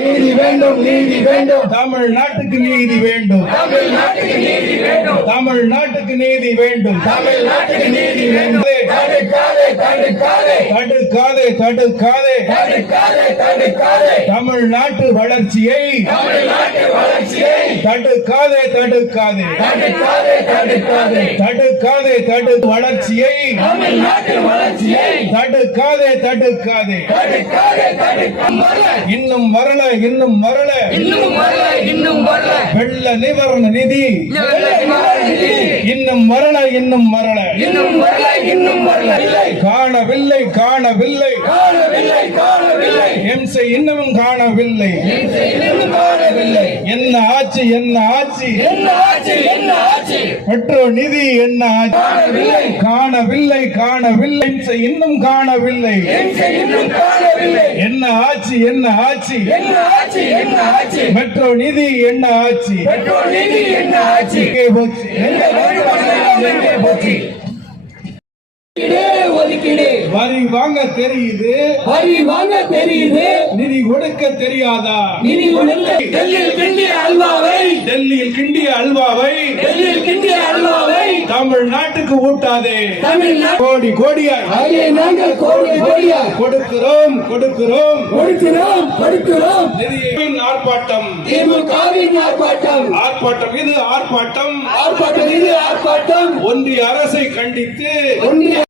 நீதி வேண்டும் நீதி வேண்டும். தமிழ்நாட்டுக்கு நீதி வேண்டும். தமிழ்நாட்டுக்கு நீதி வேண்டும். தமிழ்நாட்டுக்கு நீதி வேண்டும். தமிழ்நாட்டுக்கு நீதி வேண்டும். தடுக்காதே தடுக்காதே தடுக்காதே. தடுக்காதே தடுக்காதே. தடுக்காதே தமிழ்நாட்டு வளர்ச்சியை தமிழ்நாட்டு வளர்ச்சியை தடுக்காதே தடுக்காதே. தடுக்காதே தடுக்காதே. தடுக்காதே தடு வளர்ச்சியை தமிழ்நாட்டு வளர்ச்சியை தடுக்காதே. தடுக்காதே இன்னும் வரல இன்னும் வரல. இன்னும் வரல இன்னும் வரல. வெள்ள நிவாரண நிதி. இன்னும் வரல இன்னும் வரல. இன்னும் வரல இன்னும் வரல. காணவில்லை காணவில்லை. காணவில்லை காணவில்லை. எம்சை இன்னமும் காணவில்லை. இன்னும் காணவில்லை. என்ன ஆச்சு என்ன ஆச்சு? என்ன ஆச்சு என்ன மெட்ரோ நிதி என்ன? காணவில்லை. காணவில்லை இன்னும் காணவில்லை. என்ன ஆச்சு என்ன ஆச்சு? மெட்ரோ நிதி என்ன நிதி என்ன போச்சு? ஒதுக்கீடு. வரி வாங்க தெரியுது. வரி வாங்க தெரியுது. நிதி கொடுக்க தெரியாதா? நிதி கொடுக்க. டெல்லியில் கிண்டிய அல்வாவை. டெல்லியில் கிண்டிய அல்வாவை. டெல்லியில் தமிழ்நாட்டுக்கு ஊட்டாதே. கோடி கோடியாய் நாங்கள் கோடி கோடியா கொடுக்கிறோம் கொடுக்கிறோம். கொடுக்கிறோம் கொடுக்கிறோம். ஆர்ப்பாட்டம். திமுகவின் ஆர்ப்பாட்டம். ஆர்ப்பாட்டம் இது ஆர்ப்பாட்டம். ஆர்ப்பாட்டம் இது ஆர்ப்பாட்டம். ஒன்றிய அரசை கண்டித்து ஒன்றிய